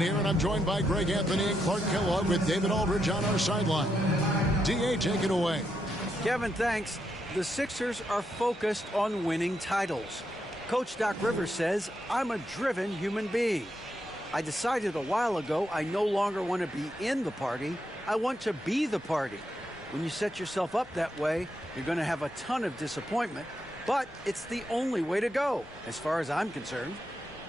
Allen here, and I'm joined by Greg Anthony and Clark Kellogg with David Aldridge on our sideline. D.A., take it away. Kevin, thanks. The Sixers are focused on winning titles. Coach Doc Rivers says, I'm a driven human being. I decided a while ago I no longer want to be in the party. I want to be the party. When you set yourself up that way, you're going to have a ton of disappointment, but it's the only way to go, as far as I'm concerned.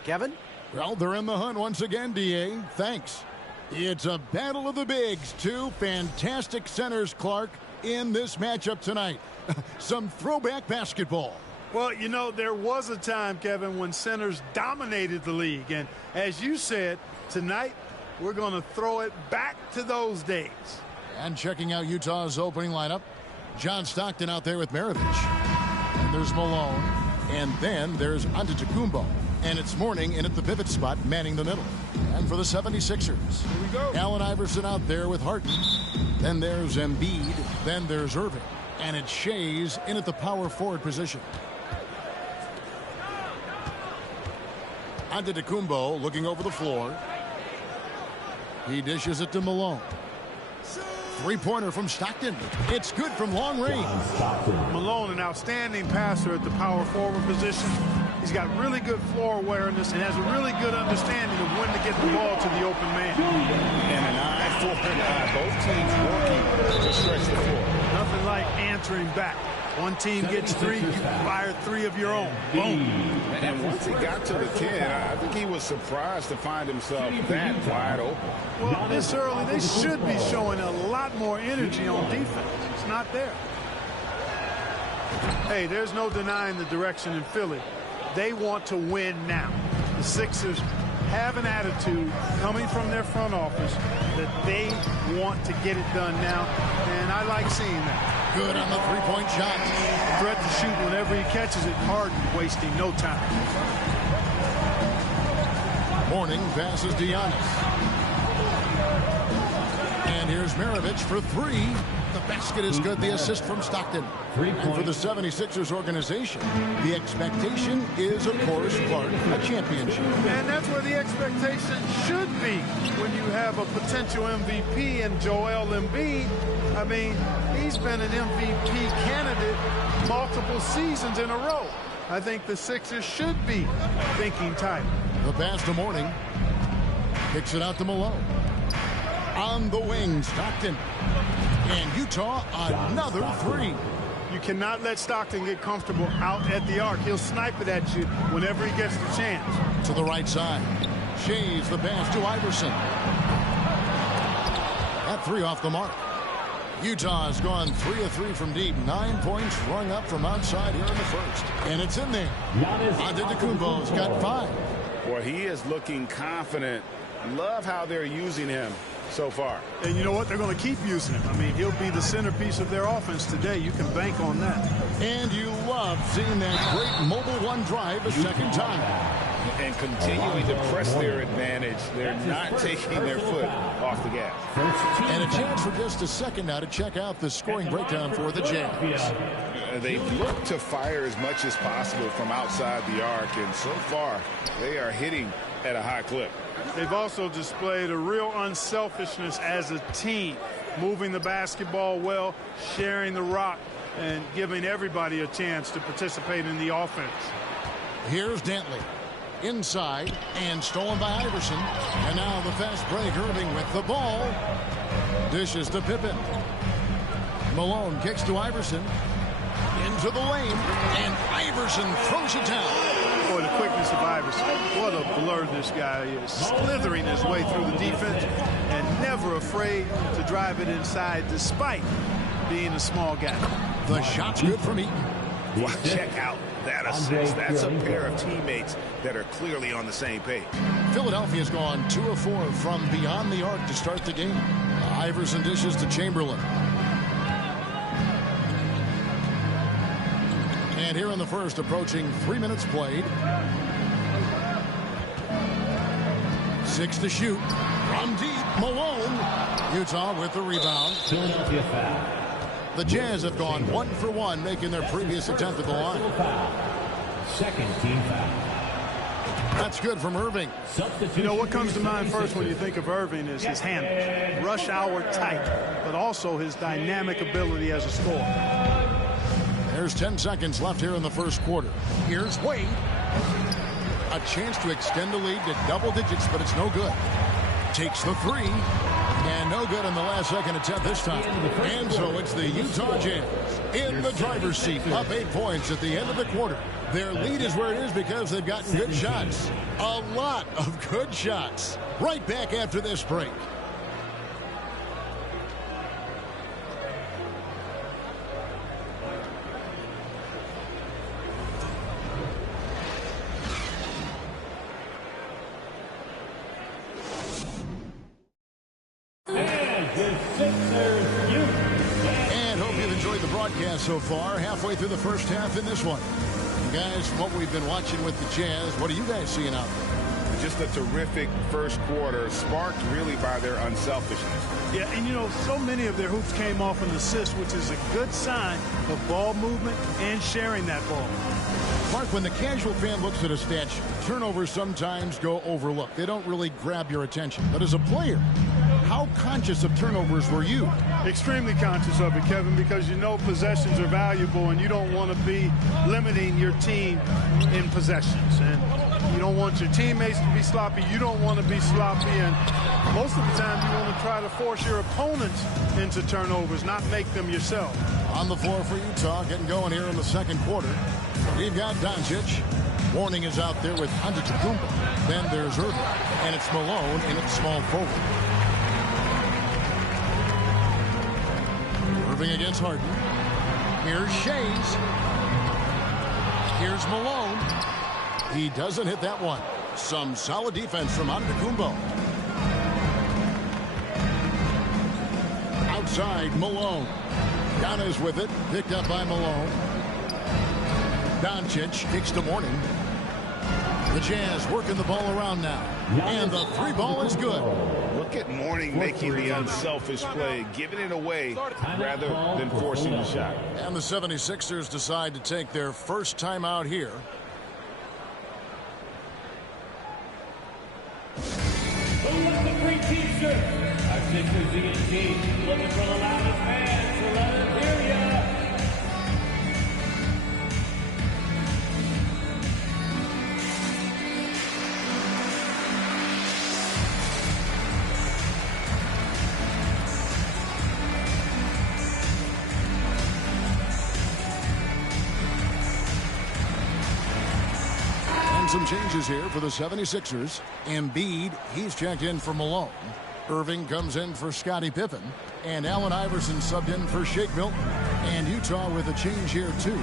Kevin? Well, they're in the hunt once again, D.A. Thanks. It's a battle of the bigs. Two fantastic centers, Clark, in this matchup tonight. Some throwback basketball. Well, you know, there was a time, Kevin, when centers dominated the league. And as you said, tonight we're going to throw it back to those days. And checking out Utah's opening lineup, John Stockton out there with Maravich. And there's Malone. And then there's Antetokounmpo. And it's Mourning in at the pivot spot, manning the middle. And for the 76ers, here we go. Allen Iverson out there with Harden. Then there's Embiid. Then there's Irving. And it's Shays in at the power forward position. Antetokounmpo looking over the floor. He dishes it to Malone. Three-pointer from Stockton. It's good from long range. Malone, an outstanding passer at the power forward position. He's got really good floor awareness and has a really good understanding of when to get the ball to the open man. And an eye for an eye. Both teams working to stretch the floor. Nothing like answering back. One team gets three, you fire three of your own. Boom. And once he got to the 10, I think he was surprised to find himself that wide open. Well, this early, they should be showing a lot more energy on defense. It's not there. Hey, there's no denying the direction in Philly. They want to win now. The Sixers have an attitude coming from their front office that they want to get it done now, and I like seeing that. Good on the three-point shot. Threat to shoot whenever he catches it. Harden wasting no time. Mourning passes to Giannis. And here's Maravich for three. The basket is good. The assist from Stockton. And for the 76ers organization, the expectation is, of course, Clark, a championship. And that's where the expectation should be when you have a potential MVP in Joel Embiid. I mean, he's been an MVP candidate multiple seasons in a row. I think the Sixers should be thinking title. The pass to Mourning. Kicks it out to Malone. On the wing, Stockton. And Utah, another three. You cannot let Stockton get comfortable out at the arc. He'll snipe it at you whenever he gets the chance. To the right side. Shays the pass to Iverson. That three off the mark. Utah has gone 3 of 3 from deep. 9 points rung up from outside here in the first. And it's in there. Antetokounmpo's got 5. Boy, he is looking confident. Love how they're using him so far. And you know what? They're going to keep using him. I mean, he'll be the centerpiece of their offense today. You can bank on that. And you love seeing that great mobile one drive a second time. And continuing to press their advantage. They're not taking their foot off the gas. And a chance for just a second now to check out the scoring breakdown for the Jazz. They've looked to fire as much as possible from outside the arc, and so far they are hitting at a high clip. They've also displayed a real unselfishness as a team, moving the basketball well, sharing the rock, and giving everybody a chance to participate in the offense. Here's Dantley. Inside and stolen by Iverson. And now the fast break. Irving with the ball. Dishes to Pippen. Malone kicks to Iverson. Into the lane. And Iverson throws it down. Boy, the quickness of Iverson. What a blur this guy is. Slithering his way through the defense and never afraid to drive it inside despite being a small guy. The shot's good from Eaton. Well, check out that assist. That's a pair of teammates that are clearly on the same page. Philadelphia's gone 2 of 4 from beyond the arc to start the game. Iverson dishes to Chamberlain. And here in the first, approaching 3 minutes played. 6 to shoot. From deep, Malone. Utah with the rebound. Philadelphia foul. The Jazz have gone 1 for 1, making their previous attempt at the line. Second team foul. That's good from Irving. You know, what comes to mind first when you think of Irving is his handle. Rush hour tight, but also his dynamic ability as a scorer. There's 10 seconds left here in the first quarter. Here's Wade. A chance to extend the lead to double digits, but it's no good. Takes the three. And no good in the last second attempt this time. And so it's the Utah Jazz in the driver's seat, up 8 points at the end of the quarter. Their lead is where it is because they've gotten good shots. A lot of good shots. Right back after this break. And hope you've enjoyed the broadcast so far. Halfway through the first half in this one. Guys, what we've been watching with the Jazz, what are you guys seeing out there? Just a terrific first quarter, sparked really by their unselfishness. Yeah, and you know, so many of their hoops came off an assist, which is a good sign of ball movement and sharing that ball. Mark, when the casual fan looks at a stat sheet, turnovers sometimes go overlooked. They don't really grab your attention. But as a player, how conscious of turnovers were you? Extremely conscious of it, Kevin, because you know possessions are valuable and you don't want to be limiting your team in possessions. And you don't want your teammates to be sloppy. You don't want to be sloppy. And most of the time you want to try to force your opponents into turnovers, not make them yourself. On the floor for Utah, getting going here in the second quarter. We've got Doncic. Warning is out there with Antetokounmpo. Then there's Irving. And it's Malone in its small forward. Irving against Harden. Here's Shays. Here's Malone. He doesn't hit that one. Some solid defense from Antetokounmpo. Outside, Malone. Giannis with it. Picked up by Malone. Doncic kicks to Mourning. The Jazz working the ball around now. And the three ball is good. Look at Mourning making the unselfish play, giving it away rather than forcing the shot. And the 76ers decide to take their first time out here. Who wants the free t-shirt? Our Sixers team looking for the loudest fans to let them hear ya. Some changes here for the 76ers. Embiid, he's checked in for Malone. Irving comes in for Scottie Pippen. And Allen Iverson subbed in for Shake Milton. And Utah with a change here, too.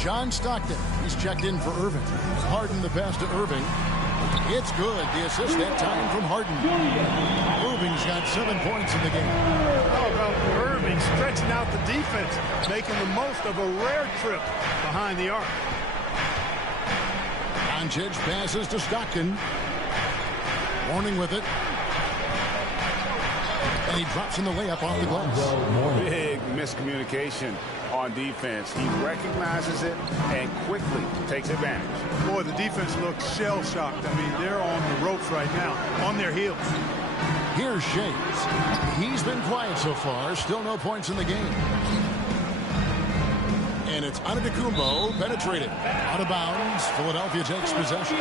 John Stockton, he's checked in for Irving. Harden the pass to Irving. It's good. The assist that time from Harden. Irving's got 7 points in the game. How about Irving stretching out the defense, making the most of a rare trip behind the arc. Doncic passes to Stockton. Warning with it. And he drops in the layup off the glass. Big miscommunication on defense. He recognizes it and quickly takes advantage. Boy, the defense looks shell-shocked. I mean, they're on the ropes right now, on their heels. Here's Shays. He's been quiet so far. Still no points in the game. And it's Antetokounmpo penetrated. Out of bounds. Philadelphia takes possession.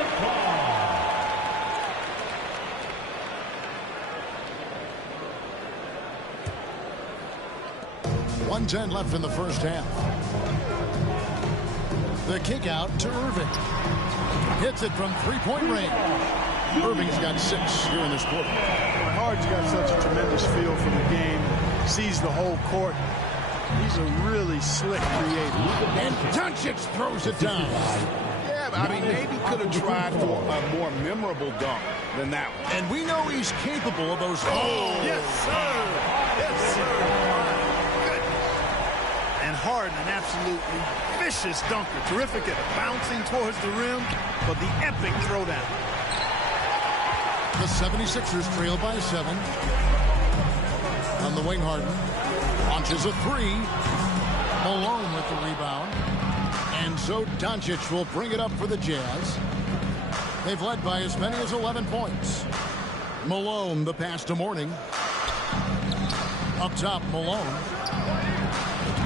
1:10 left in the first half. The kick out to Irving. Hits it from three-point range. Irving's got 6 here in this quarter. Harden's got such a tremendous feel for the game. Sees the whole court. He's a really slick creator. And Doncic throws it down. Yeah, I mean, maybe could have tried for a more memorable dunk than that one. And we know he's capable of those. Oh, yes, sir. Yes, sir. Good. And Harden, an absolutely vicious dunker. Terrific at bouncing towards the rim, but the epic throwdown. The 76ers trail by 7. On the wing, Harden launches a 3. Malone with the rebound. And so Doncic will bring it up for the Jazz. They've led by as many as 11 points. Malone, the pass to Mourning. Up top, Malone.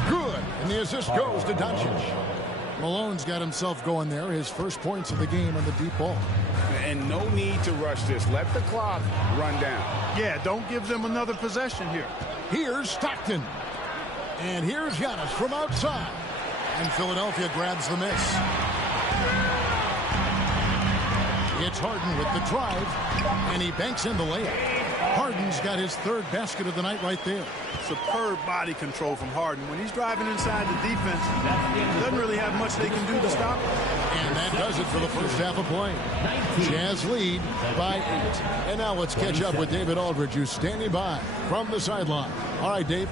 Good. And the assist goes to Doncic. Malone's got himself going there. His first points of the game on the deep ball. And no need to rush this. Let the clock run down. Yeah, don't give them another possession here. Here's Stockton. And here's Giannis from outside. And Philadelphia grabs the miss. It's Harden with the drive. And he banks in the layup. Harden's got his third basket of the night right there. Superb body control from Harden. When he's driving inside the defense, doesn't really have much they can do to stop him. And that does it for the first half of play. Jazz lead by 8. And now let's catch up with David Aldridge, who's standing by from the sideline. All right, Dave.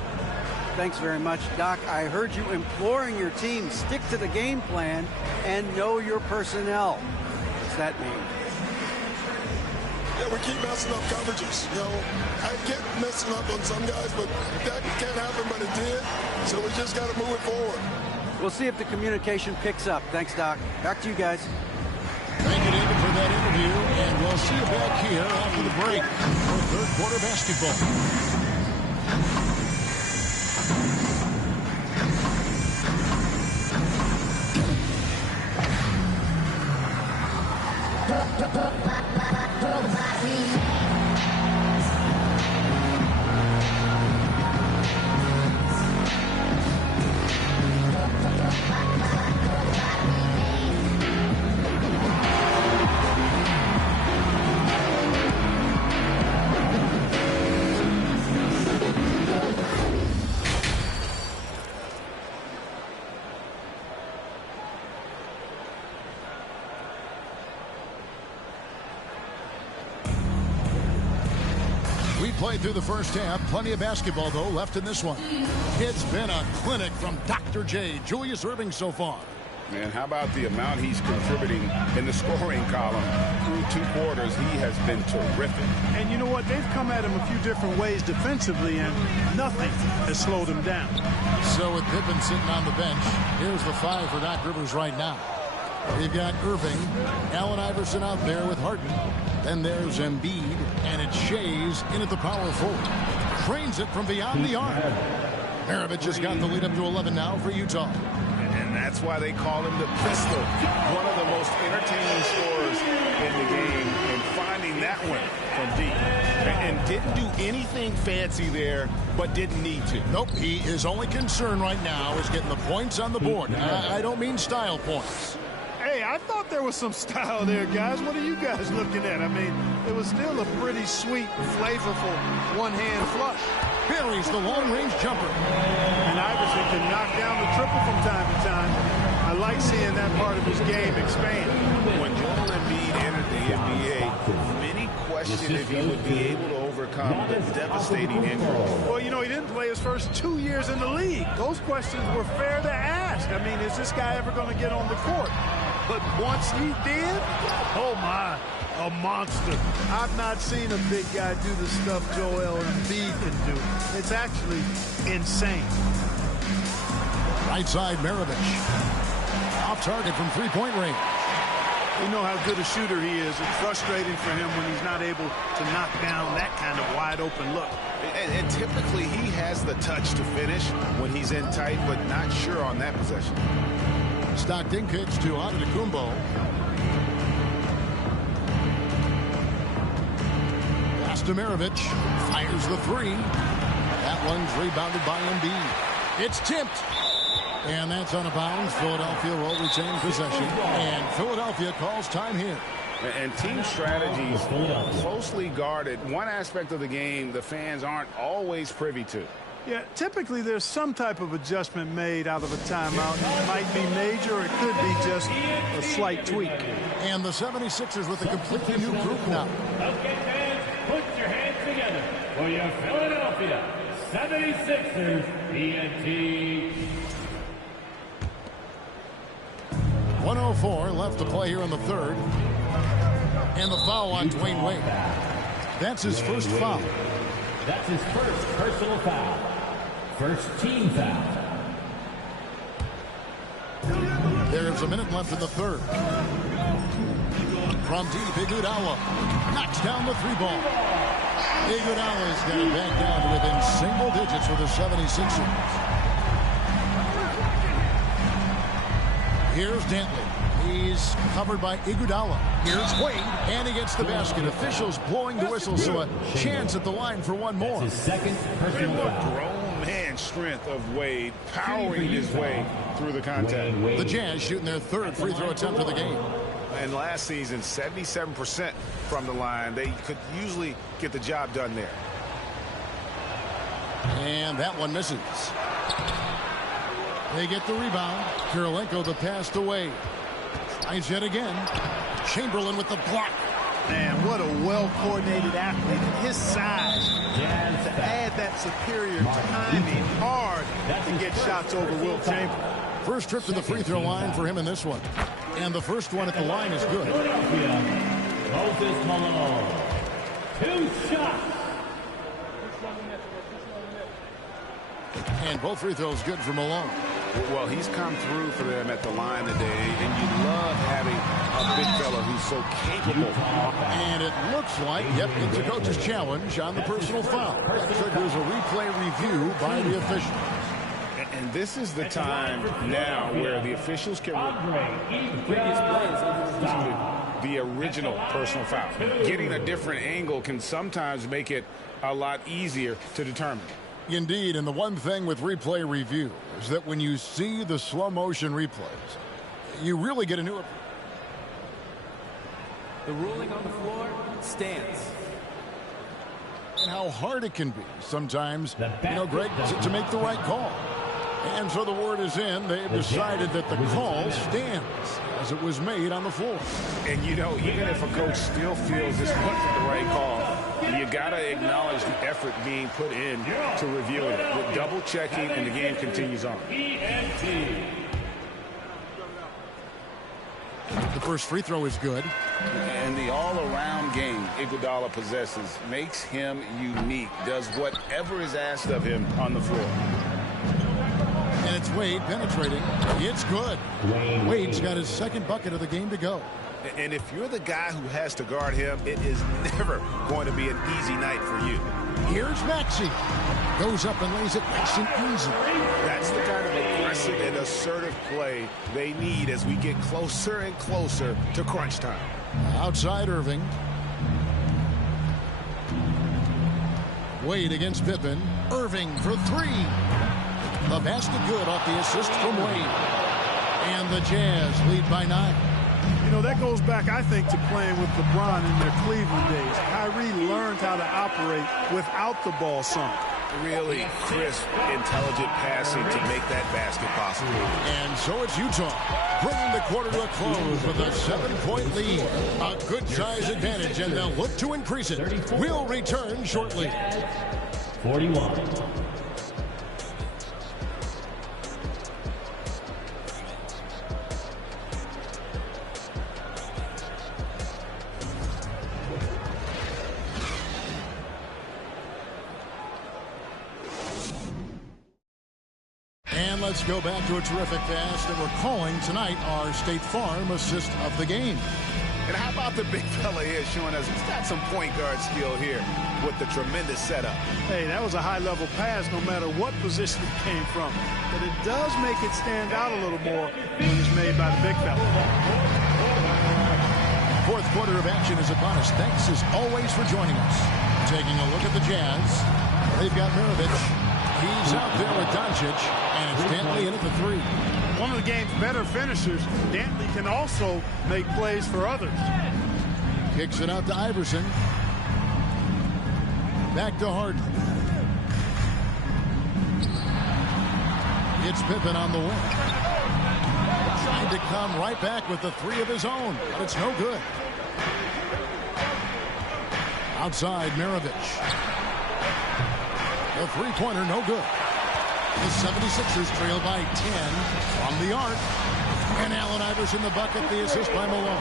Thanks very much, Doc. I heard you imploring your team, stick to the game plan and know your personnel. What's that mean? Yeah, we keep messing up coverages. You know, I get messing up on some guys, but that can't happen, but it did. So we just got to move it forward. We'll see if the communication picks up. Thanks, Doc. Back to you guys. Thank you, David, for that interview. And we'll see you back here after the break for third quarter basketball. Played through the first half. Plenty of basketball, though, left in this one. It's been a clinic from Dr. J. Julius Erving so far. Man, how about the amount he's contributing in the scoring column? Through 2 quarters, he has been terrific. And you know what? They've come at him a few different ways defensively, and nothing has slowed him down. So with Pippen sitting on the bench, here's the 5 for Doc Rivers right now. They've got Irving, Allen Iverson out there with Harden. Then there's Embiid, and it's Shays in at the power forward. Trains it from beyond the arc. Maravich has got the lead up to 11 now for Utah. And that's why they call him the Pistol. One of the most entertaining scorers in the game. And finding that one from deep. And didn't do anything fancy there, but didn't need to. Nope, his only concern right now is getting the points on the board. I don't mean style points. Hey, I thought there was some style there, guys. What are you guys looking at? I mean, it was still a pretty sweet, flavorful one-hand flush. Buries the long-range jumper. And Iverson can knock down the triple from time to time. I like seeing that part of his game expand. When Joel Embiid entered the NBA, many questioned if he would be able to overcome the devastating injury. Well, you know, he didn't play his first 2 years in the league. Those questions were fair to ask. I mean, is this guy ever going to get on the court? But once he did, oh my, a monster. I've not seen a big guy do the stuff Joel Embiid can do. It's actually insane. Right side, Maravich. Off target from three-point range. You know how good a shooter he is. It's frustrating for him when he's not able to knock down that kind of wide-open look. And typically he has the touch to finish when he's in tight, but not sure on that possession. Stockton kicks to Antetokounmpo. Pass to Maravich. Fires the 3. That one's rebounded by Embiid. It's tipped. And that's on a bounds. Philadelphia will retain possession. And Philadelphia calls time here. And team strategies closely guarded. One aspect of the game the fans aren't always privy to. Yeah, typically there's some type of adjustment made out of a timeout. It might be major, or it could be just a slight tweak. And the 76ers with a completely new group now. Okay, fans, put your hands together for your Philadelphia 76ers TNT. 1:04 left to play here in the third. And the foul on Dwayne Wade. That's his first foul. That's his first personal foul. First team foul. There's a minute left in the third. From deep, Iguodala knocks down the three ball. Iguodala's got it back down to within single digits for the 76ers. Here's Dantley. He's covered by Iguodala. Here's Wade, and he gets the basket. Officials blowing the whistle, so a chance at the line for one more. His second personal foul. Grown man strength of Wade powering his way through the contact. The Jazz shooting their third free throw attempt of the game. And last season, 77% from the line. They could usually get the job done there. And that one misses. They get the rebound. Kirilenko the pass to Wade. Tries yet again. Chamberlain with the block. Man, what a well-coordinated athlete. And his size, to add that superior timing, hard to get shots over Wilt Chamberlain. First trip to the free throw line for him in this one. And the first one at the line is good. Moses Malone. 2 shots. And both free throws good for Malone. Well, he's come through for them at the line today, and you love having a big fella who's so capable. And it looks like, yep, it's a coach's challenge on the personal foul. That triggers a replay review by the official. And this is the time now where the officials can the original personal foul. Getting a different angle can sometimes make it a lot easier to determine. Indeed, and the one thing with replay review is that when you see the slow motion replays, you really get a new. The ruling on the floor stands. And how hard it can be sometimes, Greg, to make the right call. And so the word is in. They've decided that the call stands as it was made on the floor. And, even if a coach still feels this wasn't the right call, you got to acknowledge the effort being put in to review it. With double checking, and the game continues on. The first free throw is good. And the all-around game Iguodala possesses makes him unique, does whatever is asked of him on the floor. And it's Wade penetrating. It's good. Wade's got his second bucket of the game to go. And if you're the guy who has to guard him, it is never going to be an easy night for you. Here's Maxey. Goes up and lays it nice and easy. That's the kind of aggressive and assertive play they need as we get closer and closer to crunch time. Outside Irving. Wade against Pippen. Irving for three. The basket good off the assist from Wade. And the Jazz lead by 9. That goes back, I think, to playing with LeBron in their Cleveland days. Kyrie learned how to operate without the ball sunk. Really crisp, intelligent passing to make that basket possible. And so it's Utah bringing the quarter to a close with a 7-point lead. A good size advantage, and they'll look to increase it. We'll return shortly. 41. And let's go back to a terrific pass that we're calling tonight our State Farm assist of the game. And how about the big fella here showing us he's got some point guard skill here with the tremendous setup. Hey, that was a high-level pass no matter what position it came from. But it does make it stand out a little more when it's made by the big fella. Fourth quarter of action is upon us. Thanks as always for joining us. Taking a look at the Jazz. They've got Maravich. He's out there with Doncic, and it's Dantley in at the 3. One of the game's better finishers, Dantley can also make plays for others. Kicks it out to Iverson. Back to Harden. It's Pippen on the wing. Trying to come right back with the 3 of his own, but it's no good. Outside, Maravich. The three-pointer, no good. The 76ers trail by 10 from the arc. And Allen Iverson the bucket, the assist by Malone.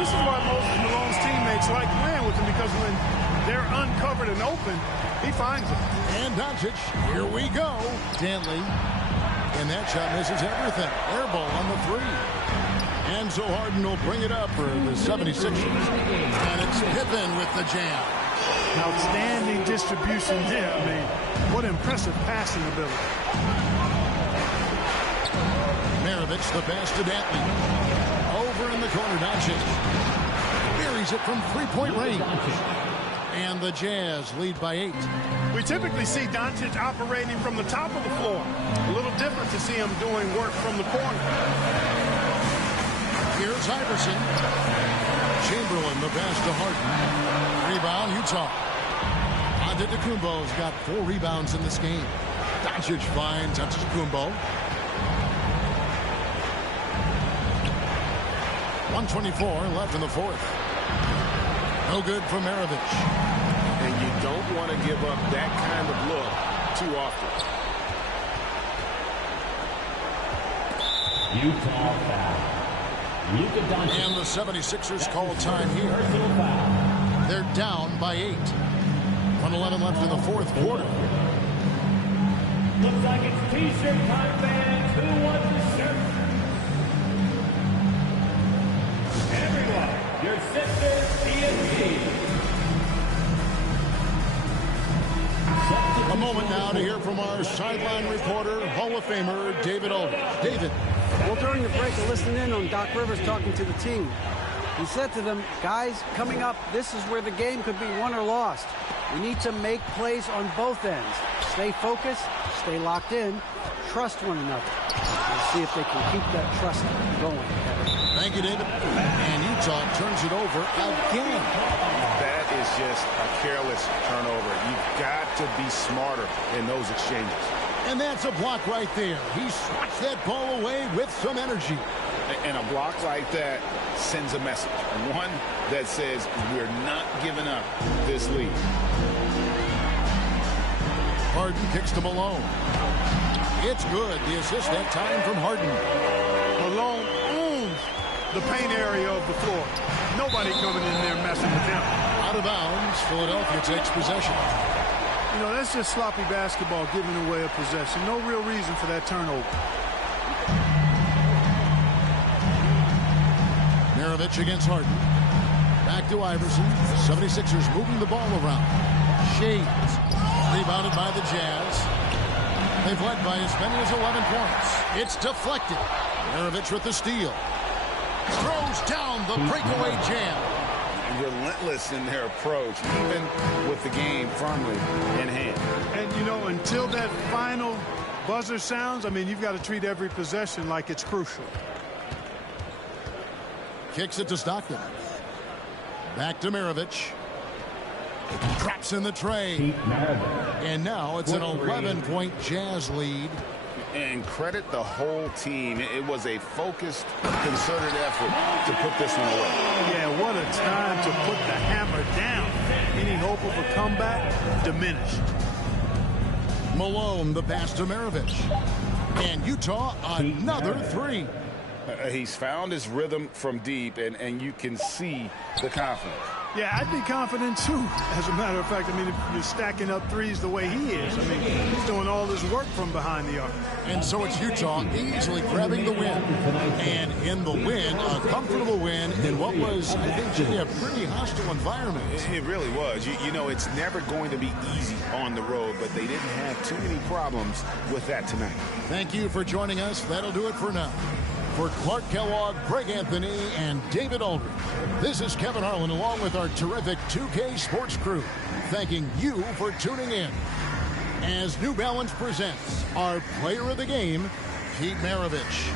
This is why most of Malone's teammates like playing with him, because when they're uncovered and open, he finds them. And Doncic, here we go. Dantley, and that shot misses everything. Air ball on the 3. And so Harden will bring it up for the 76ers. And it's Pippen with the jam. Outstanding distribution there. I mean, what impressive passing ability. Maravich, the pass to Dantley. Over in the corner, Doncic. Buries it from three-point range. And the Jazz lead by 8. We typically see Doncic operating from the top of the floor. A little different to see him doing work from the corner. Here's Iverson. Chamberlain, the pass to Harden. Rebound, Utah. Antetokounmpo's got 4 rebounds in this game. Doncic finds Antetokounmpo. 1:24 left in the fourth. No good for Maravich. And you don't want to give up that kind of look too often. Utah foul. Luka Doncic. And the 76ers call time here. They're down by 8. 1:11 left in the fourth quarter. Looks like it's T-shirt time, fans. Who wants the shirt? Everyone, your sisters, TNT. A moment now to hear from our sideline reporter, Hall of Famer David Aldridge. David. Well, during the break, I listened in on Doc Rivers talking to the team. He said to them, guys, coming up, this is where the game could be won or lost. We need to make plays on both ends. Stay focused, stay locked in, trust one another. We'll see if they can keep that trust going. Thank you, David. And Utah turns it over again. That is just a careless turnover. You've got to be smarter in those exchanges. And that's a block right there. He swats that ball away with some energy. And a block like that sends a message. One that says we're not giving up this lead. Harden kicks to Malone. It's good. The assist that time from Harden. Malone owns the paint area of the floor. Nobody coming in there messing with him. Out of bounds, Philadelphia takes possession. You know, that's just sloppy basketball, giving away a possession. No real reason for that turnover. Maravich against Harden. Back to Iverson. 76ers moving the ball around. Shades. Rebounded by the Jazz. They've led by as many as 11 points. It's deflected. Maravich with the steal. Throws down the breakaway jam. Relentless in their approach, even with the game firmly in hand. And, you know, until that final buzzer sounds, I mean, you've got to treat every possession like it's crucial. Kicks it to Stockton. Back to Maravich. Drops in the tray. And now it's an 11-point Jazz lead. And credit the whole team. It was a focused, concerted effort to put this one away. Yeah, what a time to put the hammer down. Any hope of a comeback diminished. Malone, the pass to Maravich. And Utah, another 3. He's found his rhythm from deep, and you can see the confidence. Yeah, I'd be confident, too. As a matter of fact, I mean, if you're stacking up threes the way he is, I mean, he's doing all this work from behind the arc. And so it's Utah easily grabbing the win. And in the win, a comfortable win in what was, I think, Jimmy, a pretty hostile environment. It really was. You know, it's never going to be easy on the road, but they didn't have too many problems with that tonight. Thank you for joining us. That'll do it for now. For Clark Kellogg, Greg Anthony, and David Aldridge, this is Kevin Harlan along with our terrific 2K Sports crew, thanking you for tuning in. As New Balance presents our player of the game, Pete Maravich.